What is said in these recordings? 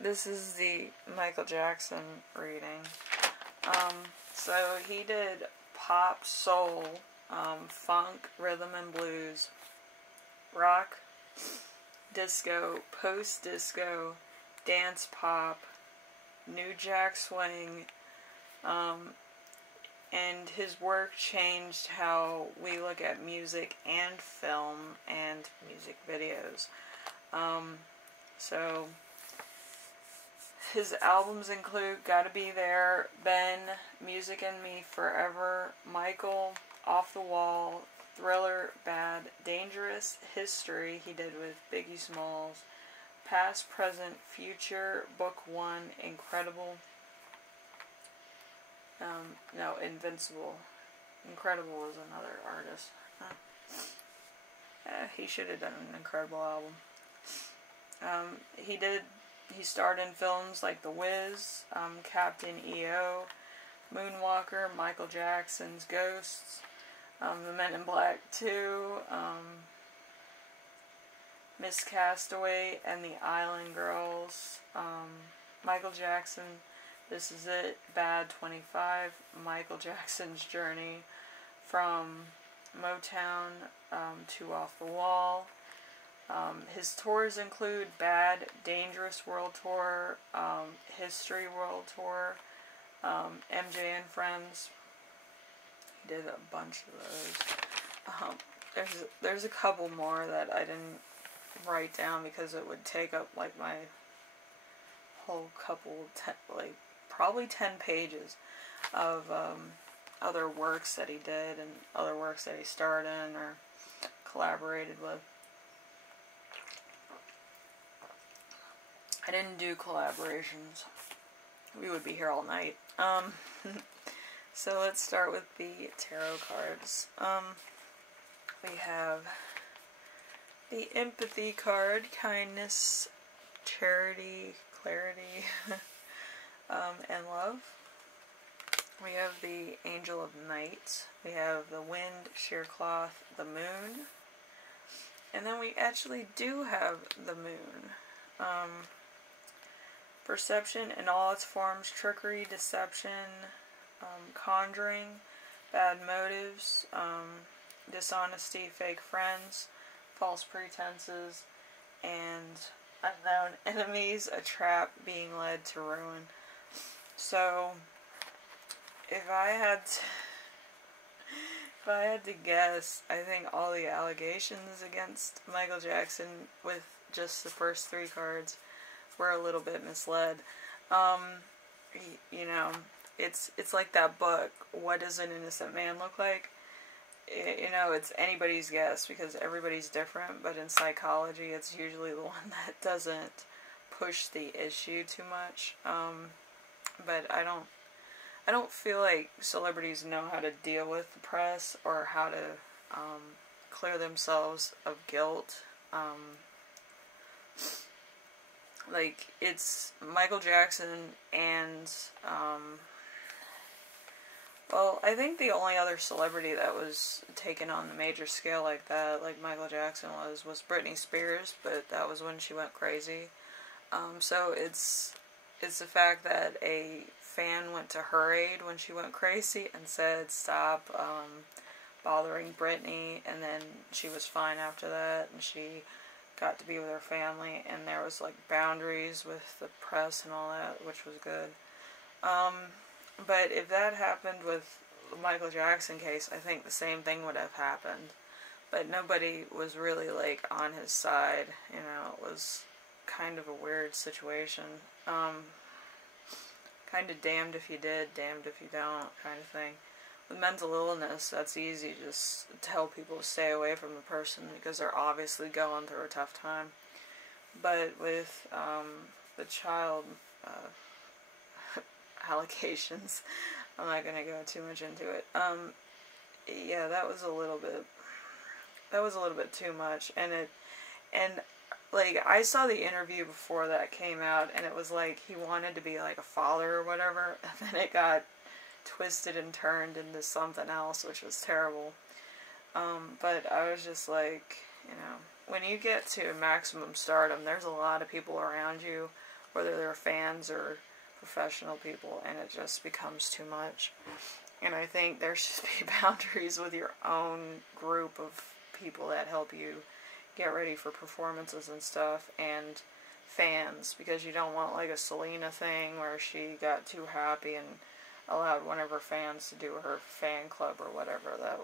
This is the Michael Jackson reading. So he did pop, soul, funk, rhythm and blues, rock, disco, post-disco, dance pop, new jack swing, and his work changed how we look at music and film and music videos. So his albums include Gotta Be There, Ben, Music and Me Forever, Michael, Off the Wall, Thriller, Bad, Dangerous, History, he did with Biggie Smalls, Past, Present, Future, Book 1, Incredible, no, Invincible. Incredible is another artist. He should have done an incredible album. He starred in films like The Wiz, Captain EO, Moonwalker, Michael Jackson's Ghosts, The Men in Black 2, Miss Castaway, and The Island Girls, Michael Jackson, This Is It, Bad 25, Michael Jackson's Journey from Motown to Off the Wall. His tours include Bad, Dangerous World Tour, History World Tour, MJ and Friends. He did a bunch of those. There's a couple more that I didn't write down because it would take up like my whole probably 10 pages of other works that he did and other works that he starred in or collaborated with. I didn't do collaborations. We would be here all night. So let's start with the tarot cards. We have the Empathy card, Kindness, Charity, Clarity, and Love. We have the Angel of Night. We have the Wind, Sheer Cloth, the Moon. And then we actually do have the Moon. Perception in all its forms, trickery, deception, conjuring, bad motives, dishonesty, fake friends, false pretenses, and unknown enemies, a trap, being led to ruin. So, if I had to guess, I think all the allegations against Michael Jackson with just the first 3 cards were a little bit misled. You know, it's like that book, What Does an Innocent Man Look Like? You know, it's anybody's guess because everybody's different, but in psychology it's usually the one that doesn't push the issue too much. But I don't feel like celebrities know how to deal with the press or how to clear themselves of guilt. Like, it's Michael Jackson and, well, I think the only other celebrity that was taken on the major scale like that, like Michael Jackson was Britney Spears, but that was when she went crazy. So it's the fact that a fan went to her aid when she went crazy and said, stop bothering Britney, and then she was fine after that, and she got to be with her family, and there was like boundaries with the press and all that, which was good. But if that happened with the Michael Jackson case, I think the same thing would have happened. But nobody was really like on his side, you know, it was kind of a weird situation. Kind of damned if you did, damned if you don't kind of thing. With mental illness, that's easy, just tell people to stay away from the person because they're obviously going through a tough time. But with the child allegations, I'm not going to go too much into it. Yeah, that was a little bit too much, and like, I saw the interview before that came out, and it was like he wanted to be like a father or whatever, and then it got twisted and turned into something else, which was terrible. But I was just like, you know, when you get to maximum stardom, there's a lot of people around you whether they're fans or professional people, and it just becomes too much. And I think there should be boundaries with your own group of people that help you get ready for performances and stuff, and fans, because you don't want like a Selena thing where she got too happy and allowed one of her fans to do her fan club or whatever, that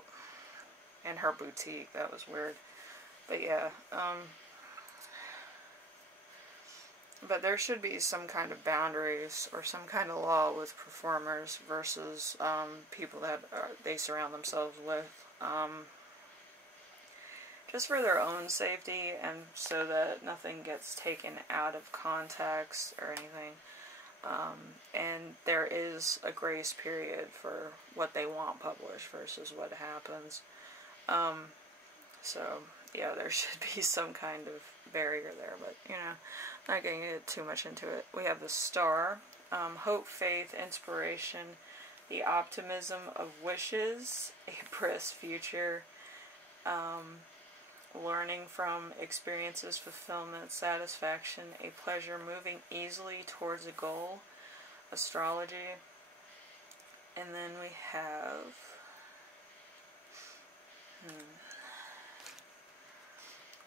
in her boutique. That was weird. But yeah, but there should be some kind of boundaries or some kind of law with performers versus people that they surround themselves with, just for their own safety and so that nothing gets taken out of context or anything. And there is a grace period for what they want published versus what happens. So yeah, there should be some kind of barrier there, but you know, not going to get too much into it. We have the Star, hope, faith, inspiration, the optimism of wishes, a brisk future, learning from experiences, fulfillment, satisfaction, a pleasure, moving easily towards a goal, astrology. And then we have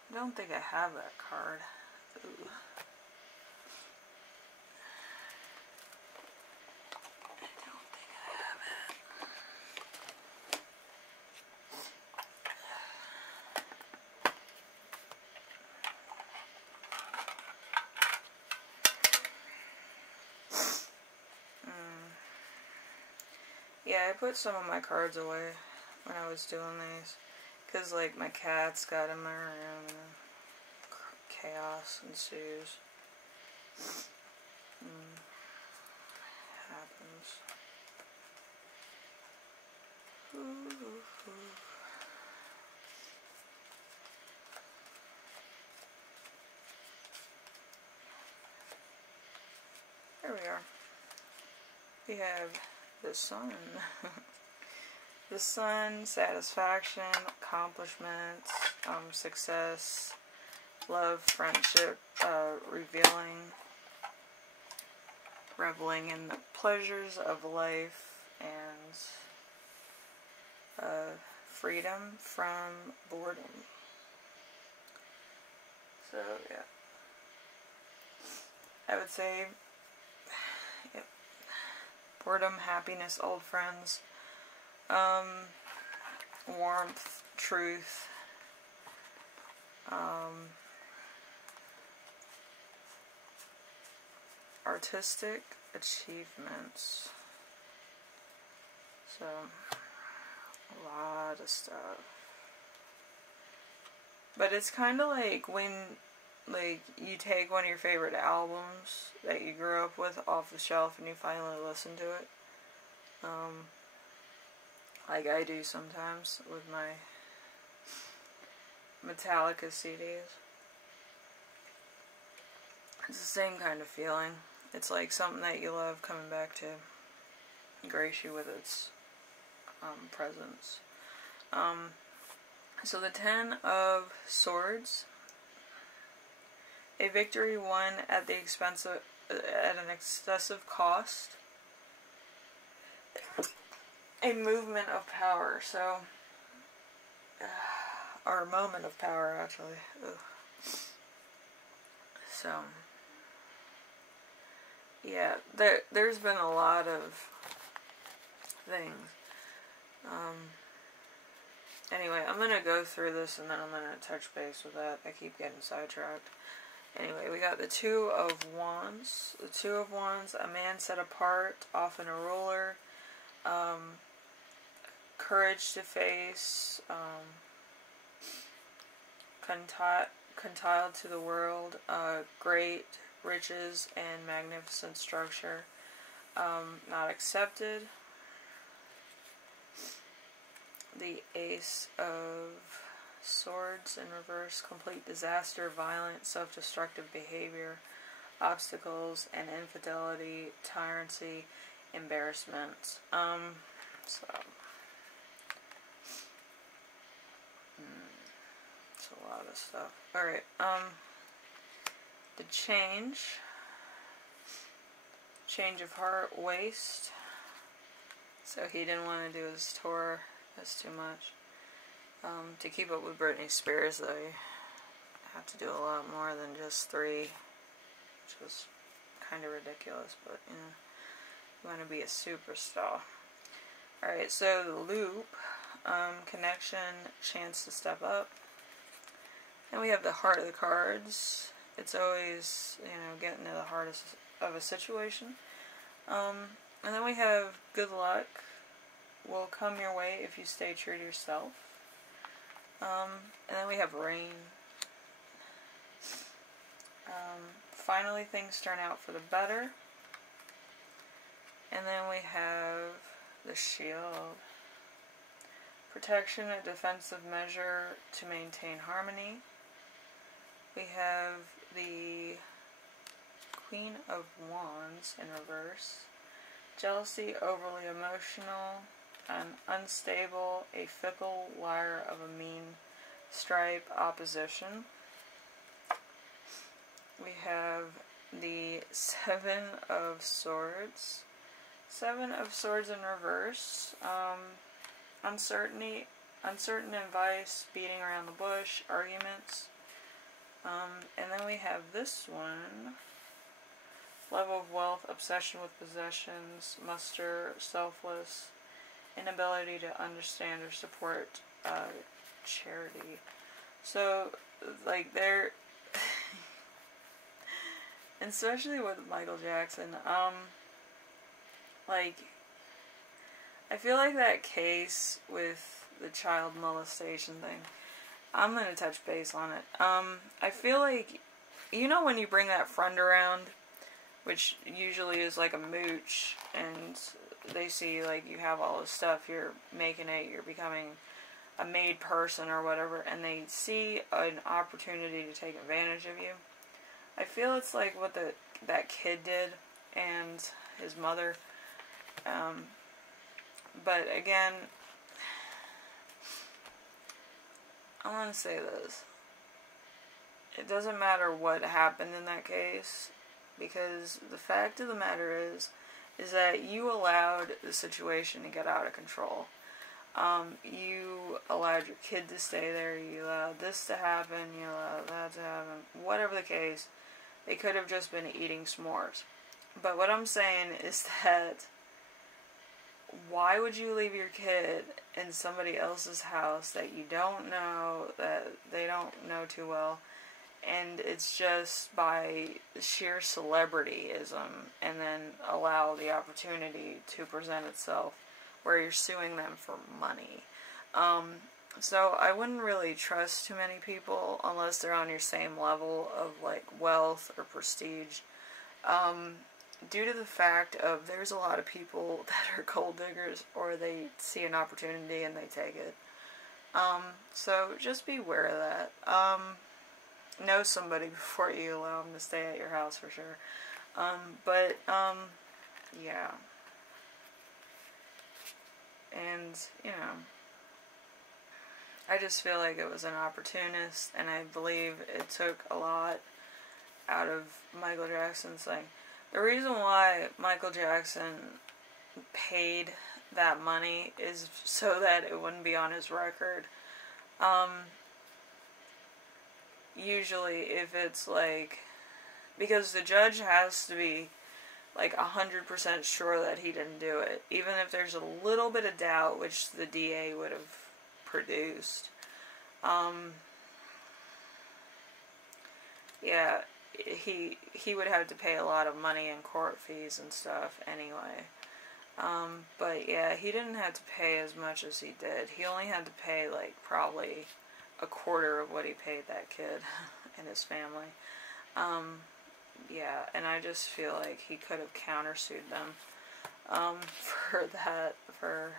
I don't think I have that card. Ooh. I don't think I have it. Yeah, I put some of my cards away when I was doing these, because like my cat's got in my room and chaos ensues. Happens. There we are. We have the Sun. The Sun, satisfaction, accomplishments, success, love, friendship, reveling in the pleasures of life, and freedom from boredom. So yeah, I would say, yep, boredom, happiness, old friends, warmth, truth, artistic achievements. So a lot of stuff. But it's kind of like when you take one of your favorite albums that you grew up with off the shelf and you finally listen to it. Like I do sometimes with my Metallica CDs. It's the same kind of feeling. It's like something that you love coming back to grace you with its presence. So the 10 of Swords, a victory won at an excessive cost, a movement of power. So, or a moment of power, actually. Ugh. So, yeah, there's been a lot of things. Anyway, I'm going to go through this and then I'm going to touch base with that. I keep getting sidetracked. Anyway, we got the Two of Wands. The Two of Wands, a man set apart, often a ruler. Courage to face. Contiled to the world. Great riches and magnificent structure. Not accepted. The Ace of Swords in reverse, complete disaster, violent, self-destructive behavior, obstacles and infidelity, tyranny, embarrassment. It's a lot of stuff. Alright, the Change, change of heart, waste. So he didn't want to do his tour. That's too much. To keep up with Britney Spears, they have to do a lot more than just 3, which was kind of ridiculous, but you know, you want to be a superstar. Alright, so the loop, connection, chance to step up. Then we have the heart of the cards. It's always, you know, getting to the heart of a situation. And then we have good luck will come your way if you stay true to yourself. And then we have rain. Finally things turn out for the better. And then we have the shield. Protection, a defensive measure to maintain harmony. We have the Queen of Wands in reverse. Jealousy, overly emotional, and unstable, a fickle liar of a mean stripe, opposition. We have the 7 of Swords. 7 of Swords in reverse. Uncertain advice, beating around the bush, arguments. And then we have this one. Love of wealth, obsession with possessions, muster, selfless, inability to understand or support charity. So, like, they're... especially with Michael Jackson, like, I feel like that case with the child molestation thing, I'm gonna touch base on it. I feel like, you know when you bring that friend around, which usually is like a mooch, and they see, like, you have all this stuff, you're making it, you're becoming a made person or whatever, and they see an opportunity to take advantage of you. I feel it's like what that kid did, and his mother, but again, I want to say this. It doesn't matter what happened in that case, because the fact of the matter is that you allowed the situation to get out of control. You allowed your kid to stay there, you allowed this to happen, you allowed that to happen, whatever the case, they could have just been eating s'mores. But what I'm saying is that, why would you leave your kid in somebody else's house that you don't know, that they don't know too well, and it's just by sheer celebrityism, and then allow the opportunity to present itself where you're suing them for money. So I wouldn't really trust too many people unless they're on your same level of, like, wealth or prestige. Due to the fact of there's a lot of people that are gold diggers, or they see an opportunity and they take it. So just be aware of that. Know somebody before you allow them to stay at your house for sure. Yeah. And, you know, I just feel like it was an opportunist, and I believe it took a lot out of Michael Jackson's thing. The reason why Michael Jackson paid that money is so that it wouldn't be on his record. Usually if it's like, because the judge has to be like 100% sure that he didn't do it, even if there's a little bit of doubt, which the DA would have produced. Yeah, he would have to pay a lot of money in court fees and stuff anyway. But yeah, he didn't have to pay as much as he did. He only had to pay, like, probably a quarter of what he paid that kid and his family. Yeah, and I just feel like he could have countersued them for that, for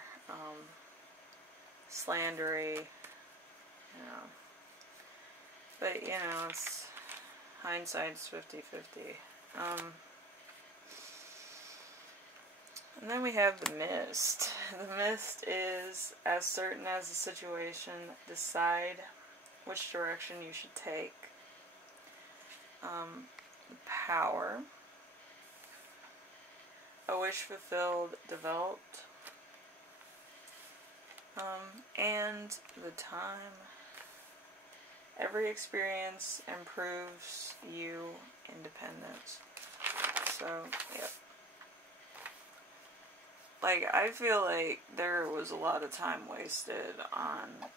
slandery, you know. But, you know, it's hindsight's 50-50. And then we have the Mist. The Mist is, as certain as the situation, decide which direction you should take. The Power. a wish fulfilled, developed, and the time. Every experience improves you, independence. So, yep. Like, I feel like there was a lot of time wasted on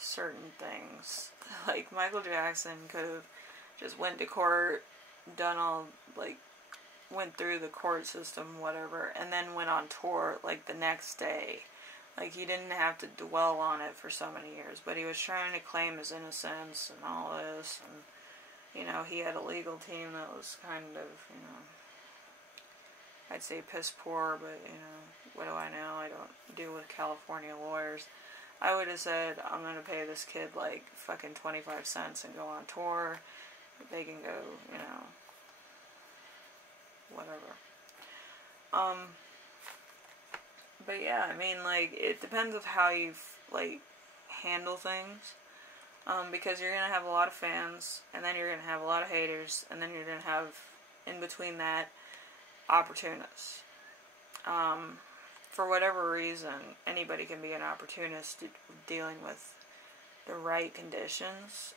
certain things. Like, Michael Jackson could have just went to court, done all, like, went through the court system, whatever, and then went on tour, like, the next day. Like, he didn't have to dwell on it for so many years, but he was trying to claim his innocence and all this, and, you know, he had a legal team that was kind of, you know, I'd say piss poor, but, you know, what do I know? I don't deal with California lawyers. I would have said, I'm going to pay this kid, like, fucking 25 cents and go on tour. They can go, you know, whatever. But yeah, I mean, like, it depends of how you, like, handle things. Because you're going to have a lot of fans, and then you're going to have a lot of haters, and then you're going to have, in between that, opportunists. For whatever reason, anybody can be an opportunist dealing with the right conditions.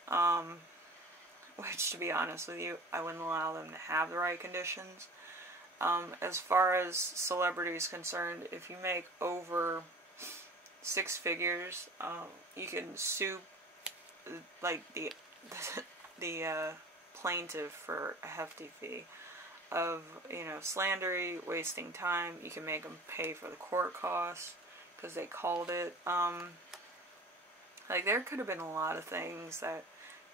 Which, to be honest with you, I wouldn't allow them to have the right conditions. As far as celebrity is concerned, if you make over 6 figures, you can sue, like, the plaintiff for a hefty fee of, you know, slandering, wasting time. You can make them pay for the court costs because they called it. Like, there could have been a lot of things that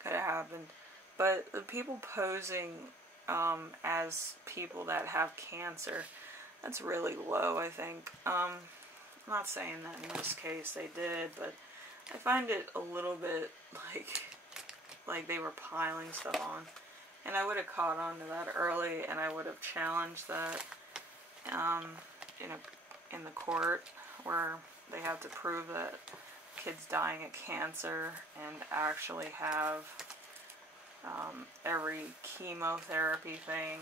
could have happened, but the people posing as people that have cancer, that's really low, I think. I'm not saying that in this case they did, but I find it a little bit like they were piling stuff on. And I would have caught on to that early, and I would have challenged that in the court, where they have to prove that kids dying of cancer and actually have every chemotherapy thing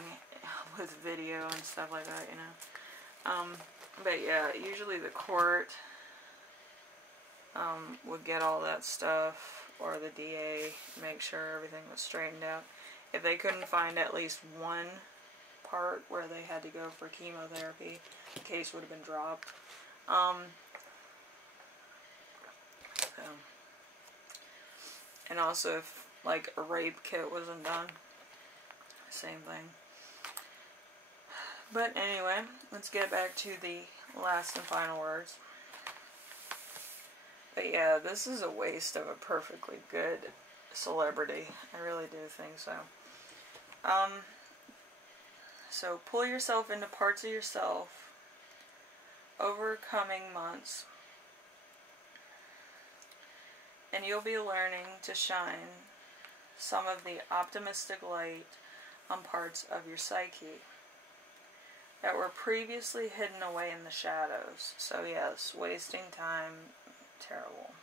with video and stuff like that, you know. But yeah, usually the court would get all that stuff, or the DA, make sure everything was straightened out. If they couldn't find at least one part where they had to go for chemotherapy, the case would have been dropped. And also if, like, a rape kit wasn't done, same thing. But anyway, let's get back to the last and final words. But yeah, this is a waste of a perfectly good celebrity. I really do think so. So pull yourself into parts of yourself over coming months, and you'll be learning to shine some of the optimistic light on parts of your psyche that were previously hidden away in the shadows. So yes, wasting time, terrible.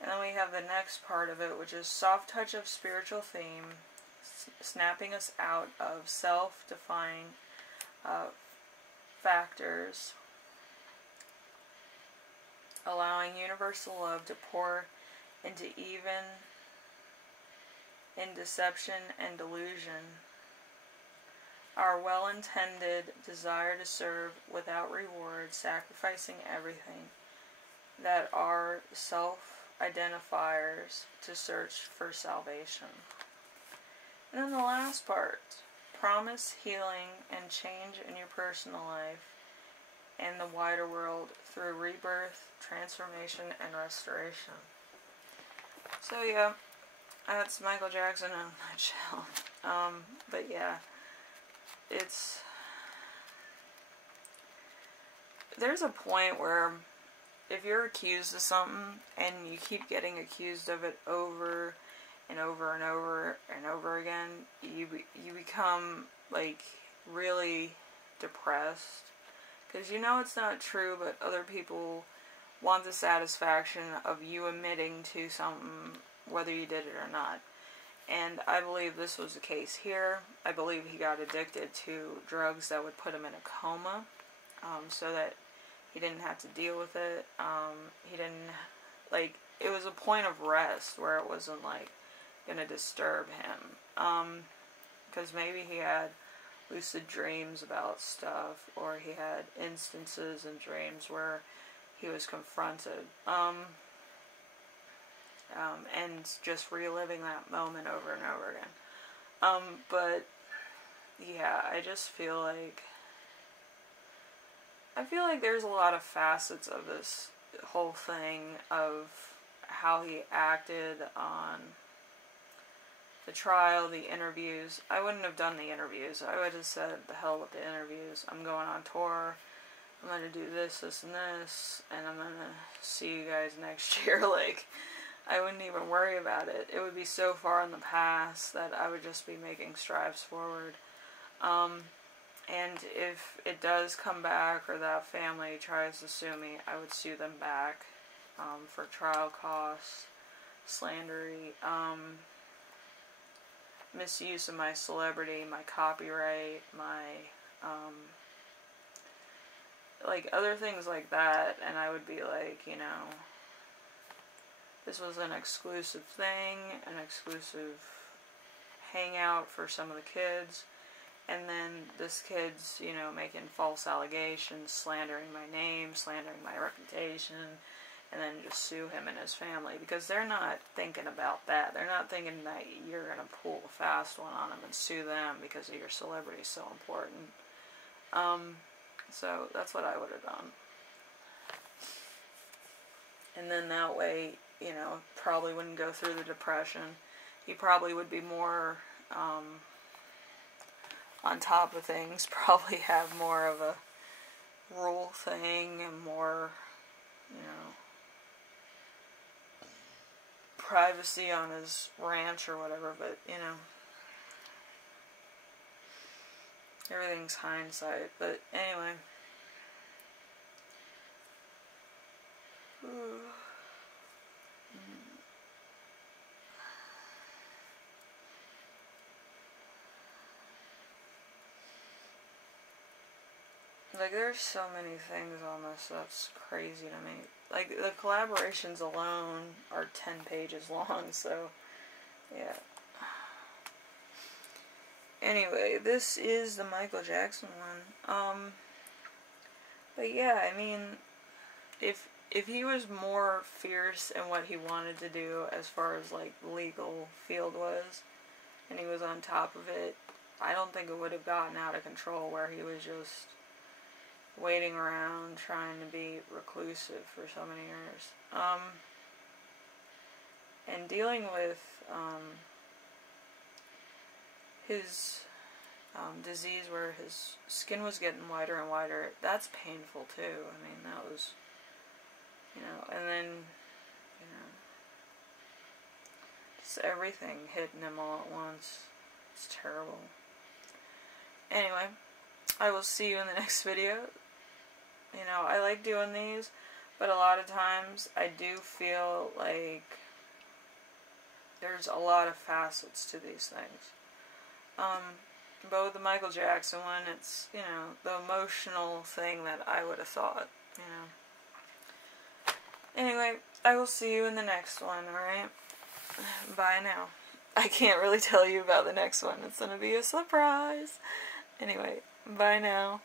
And then we have the next part of it, which is soft touch of spiritual theme, snapping us out of self-defining factors, allowing universal love to pour into even in deception and delusion. Our well-intended desire to serve without reward, sacrificing everything that are self-identifiers to search for salvation. And then the last part, promise healing and change in your personal life and the wider world through rebirth, transformation, and restoration. So yeah, that's Michael Jackson in a nutshell. But yeah, there's a point where if you're accused of something and you keep getting accused of it over and over and over and over again, you become, like, really depressed, because you know it's not true, but other people want the satisfaction of you admitting to something, whether you did it or not. And I believe this was the case here. I believe he got addicted to drugs that would put him in a coma, so that he didn't have to deal with it. He didn't, like, it was a point of rest where it wasn't, like, gonna disturb him. Because maybe he had lucid dreams about stuff, or he had instances in dreams where he was confronted. And just reliving that moment over and over again. But, yeah, I just feel like, there's a lot of facets of this whole thing of how he acted on the trial, the interviews. I wouldn't have done the interviews. I would have said, the hell with the interviews. I'm going on tour. I'm going to do this, this, and this. And I'm going to see you guys next year. Like, I wouldn't even worry about it. It would be so far in the past that I would just be making strides forward. And if it does come back, or that family tries to sue me, I would sue them back for trial costs, slandery, misuse of my celebrity, my copyright, my, like, other things like that. And I would be like, you know, this was an exclusive thing, an exclusive hangout for some of the kids. And then this kid's, you know, making false allegations, slandering my name, slandering my reputation, and then just sue him and his family. Because they're not thinking about that. They're not thinking that you're going to pull a fast one on them and sue them because your celebrity is so important. So that's what I would have done. And then that way, you know, probably wouldn't go through the depression. He probably would be more on top of things, probably have more of a rule thing and more, you know, privacy on his ranch or whatever. But, you know, everything's hindsight. But anyway. Like, there's so many things on this that's crazy to me. Like, the collaborations alone are 10 pages long, so, yeah. Anyway, this is the Michael Jackson one. But yeah, I mean, if he was more fierce in what he wanted to do as far as, like, legal field was, and he was on top of it, I don't think it would have gotten out of control where he was just waiting around trying to be reclusive for so many years. And dealing with his disease where his skin was getting whiter and whiter, that's painful too. I mean, that was, you know, and then, you know, just everything hitting him all at once. It's terrible. Anyway, I will see you in the next video. You know, I like doing these, but a lot of times I do feel like there's a lot of facets to these things. But with the Michael Jackson one, it's, you know, the emotional thing that I would have thought, you know. Anyway, I will see you in the next one, alright? Bye now. I can't really tell you about the next one. It's going to be a surprise. Anyway, bye now.